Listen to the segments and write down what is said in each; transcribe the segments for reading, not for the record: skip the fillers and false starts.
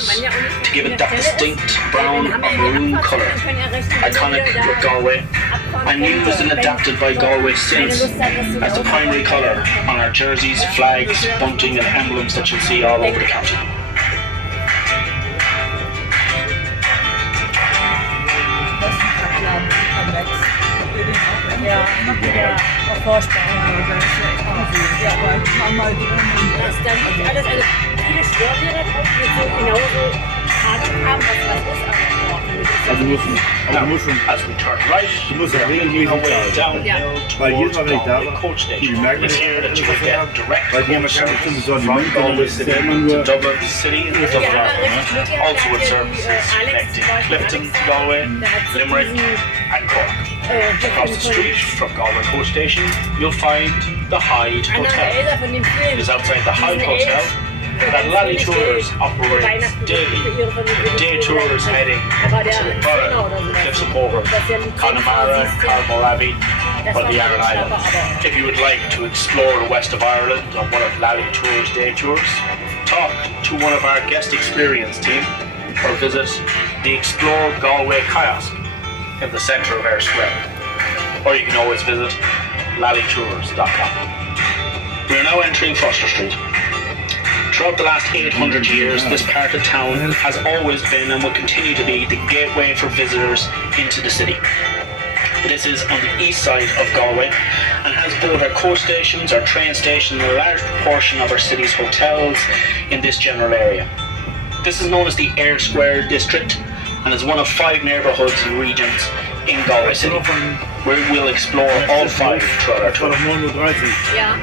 walls to give it that distinct brown or maroon colour, iconic with Galway, and used and adapted by Galway since as the primary colour on our jerseys, flags, bunting and emblems that you'll see all over the county. Ja, erforschbar. Ja, aber haben wir das dann alles, also viele Sportlehrer drauf, die so genauso Ahnung haben, was ist Also du musst schon, As we turn right, du musst ja regelmäßig downhill weil jedes Mal, wenn ich da Galway war, Coach die Station. merken, It's here that you will get direct weil die haben ja coach keine bestimmte service Sortiment, from Galway sondern es ist City ja immer to nur Dublin City and Dublin haben Ireland. richtig Glück gehabt, Also with der services Alex connecting zum Beispiel, Clifton Alex, to Galway, der hat so Limerick diesen, and Cork. Across the street from Galway Coach Station, you'll find the Hyde einer der Hotel. Eltern von dem Film. It is outside the Hyde Hotel that Lally Tours operates daily. Day tours heading to Burren, Cliffs of Moher, Connemara, Carmel Abbey, or the Aran Islands. If you would like to explore the west of Ireland on one of Lally Tours' day tours, talk to one of our guest experience team or visit the Explore Galway kiosk in the centre of Eyre Square. Or you can always visit lallytours.com. We are now entering Foster Street. Throughout the last 800 years, this part of town has always been and will continue to be the gateway for visitors into the city. This is on the east side of Galway and has both our coach stations, our train station, and a large proportion of our city's hotels in this general area. This is known as the Eyre Square district and is one of 5 neighbourhoods and regions in Galway City, where we'll explore all 5 throughout our tour. Ja.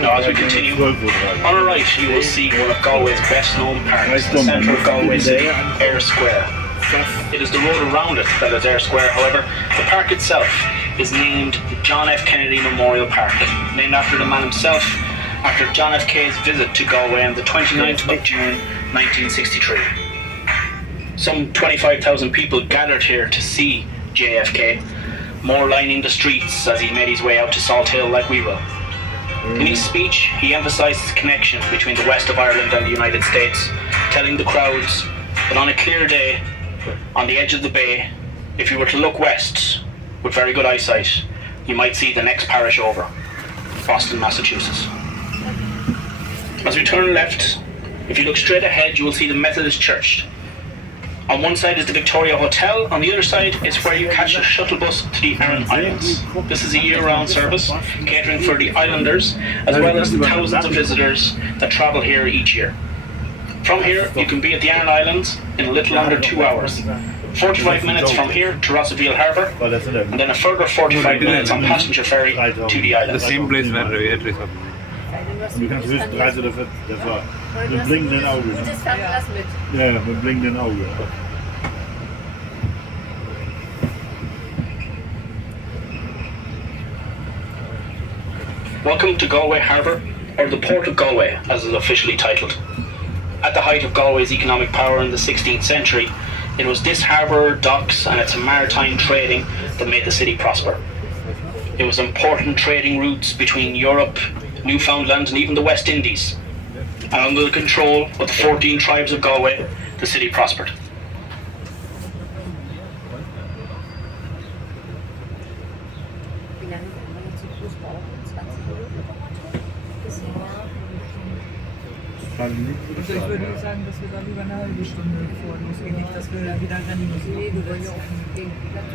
Now as we continue, on our right you will see one of Galway's best known parks, the centre of Galway City, Eyre Square. It is the road around it that is Eyre Square, however, the park itself is named John F. Kennedy Memorial Park, named after the man himself, after John F. K's visit to Galway on the 29th of June 1963. Some 25,000 people gathered here to see JFK, more lining the streets as he made his way out to Salt Hill like we will. In his speech, he emphasised the connection between the west of Ireland and the United States, telling the crowds that on a clear day, on the edge of the bay, if you were to look west with very good eyesight, you might see the next parish over, Boston, Massachusetts. As we turn left, if you look straight ahead, you will see the Methodist Church. On one side is the Victoria Hotel, on the other side is where you catch a shuttle bus to the Aran Islands. This is a year-round service, catering for the islanders, as well as the thousands of visitors that travel here each year. From here, you can be at the Aran Islands in a little under 2 hours. 45 minutes from here to Rossaville Harbour, and then a further 45 minutes on passenger ferry to the island. The same place where we had this. Und du kannst wissen, 3 oder 4, das war mit blinkenden Augen. Gutes Fernglas mit. Ja, mit blinkenden Augen. Welcome to Galway Harbour, or the Port of Galway, as is officially titled. At the height of Galway's economic power in the 16th century, it was this harbour, docks and its maritime trading that made the city prosper. It was important trading routes between Europe, Newfoundland and even the West Indies. And under the control of the 14 tribes of Galway, the city prospered. Also ich würde sagen, dass wir da lieber eine halbe Stunde vor losgehen, nicht, dass wir wieder rennen müssen. Nee, wir wollen ja auch den Platz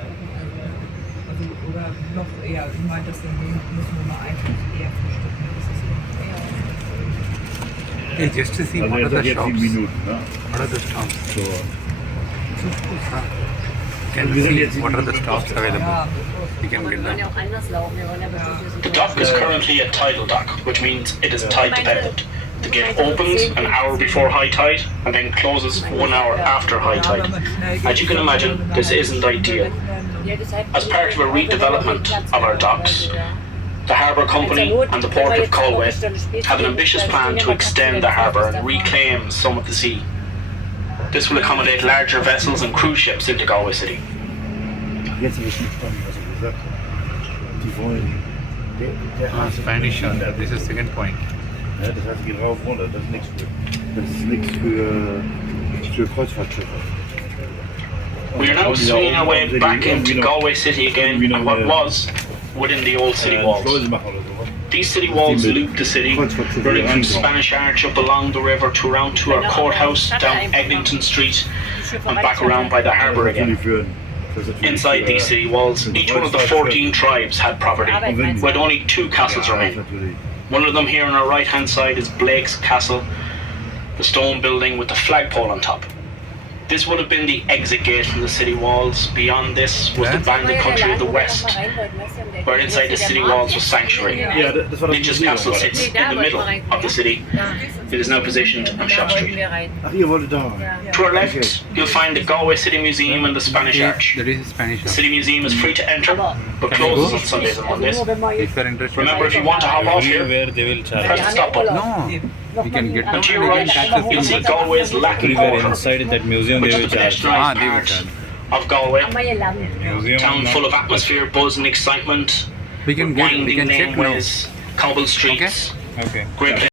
also, oder noch eher, wie meint das denn, müssen wir mal eigentlich eher frühstücken. Hey, just to see what are the shops. What are the shops? So. Can we see what are the stops available? We can get them. The dock is currently a tidal dock, which means it is tide dependent. The gate opens an hour before high tide and then closes 1 hour after high tide. As you can imagine, this isn't ideal. As part of a redevelopment of our docks, the Harbour Company and the Port of Galway have an ambitious plan to extend the harbour and reclaim some of the sea. This will accommodate larger vessels and cruise ships into Galway City. Jetzt ist es spannend, was er gesagt hat. Die wollen. Spanish, this is second point. Ja, das heißt, geht rauf runter, das ist nichts gut. Das ist nichts für Kreuzfahrtschiffe. We are now swinging our way back into Galway City again, and what was within the old city walls. These city walls loop the city, running from Spanish Arch up along the river to around to our courthouse, down Eglinton Street, and back around by the harbour again. Inside these city walls, each one of the 14 tribes had property, with only 2 castles remain. One of them here on our right hand side is Blake's Castle, the stone building with the flagpole on top. This would have been the exit gate from the city walls. Beyond this was the bandit country of the west, where inside the city walls was sanctuary. Lynch's castle sits in the middle of the city. It is now positioned on Shop Street. Ach, ihr wolltet da. To our left, you'll find the Galway City Museum and the Spanish Arch. There is a Spanish The Arch. city museum is free to enter, but closes on Sundays and Mondays. If you're interested, Remember, if you want to hop off here, Where they will charge. press the stop button. no, you can get And to your right, you'll see Galway's Lacking Everywhere Quarter, inside that museum which they is will the charge. pedestrianised they will part charge. of Galway. Museum Town not- full of atmosphere, buzz and excitement, we can with get, we winding can check now. laneways, cobbled streets, Okay. great place